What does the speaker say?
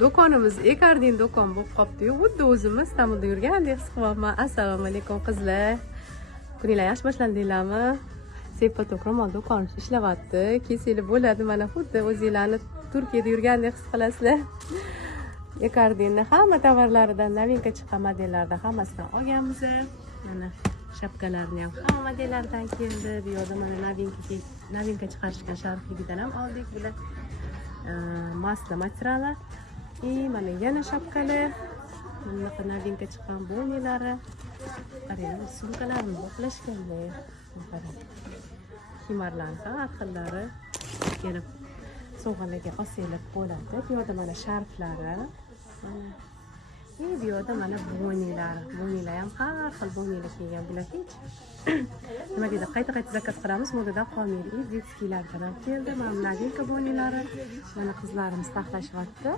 do'konimiz Ekardin do'kon bo'lib qolibdi-yu, xuddi o'zimiz Istanbulda yurgandek his qilyapman. Assalomu alaykum qizlar. Kuninglar yaxshi boshlandinglarmi? Sepatok ro'mol do'konimiz ishlayapti. Kelsanglar bo'ladi, mana xuddi o'zinglarni Turkiyada yurgandek his qilasizlar. Ekardinning hamma tovarlaridan, novinka chiqqan modellardan hammasidan olganmiz. Mana shapkalarni ham hamma modellaridan keldi. Bu yerda mana novinka chiqarishgan sharfligidan ham oldik. Bular masla materiali. Mana yana shapkalar. Bunaqa novinka chiqqan bonilari. Qarang, sumkalarni bo'plashganlar. Himarlarning har xillari. Yana sovg'alarga olsanglar bo'ladi. Bu yerda mana sharflari. Bu yerda mana bonilar. Bonilar ham har xil bonilar kelgan. Bular hech nima deydi, qayta-qayta zakaz qilamiz, modadan qolmaydi. Detskilardan ham keldi. Mana novinka bonilari. Mana qizlarimiz taxlashyapti.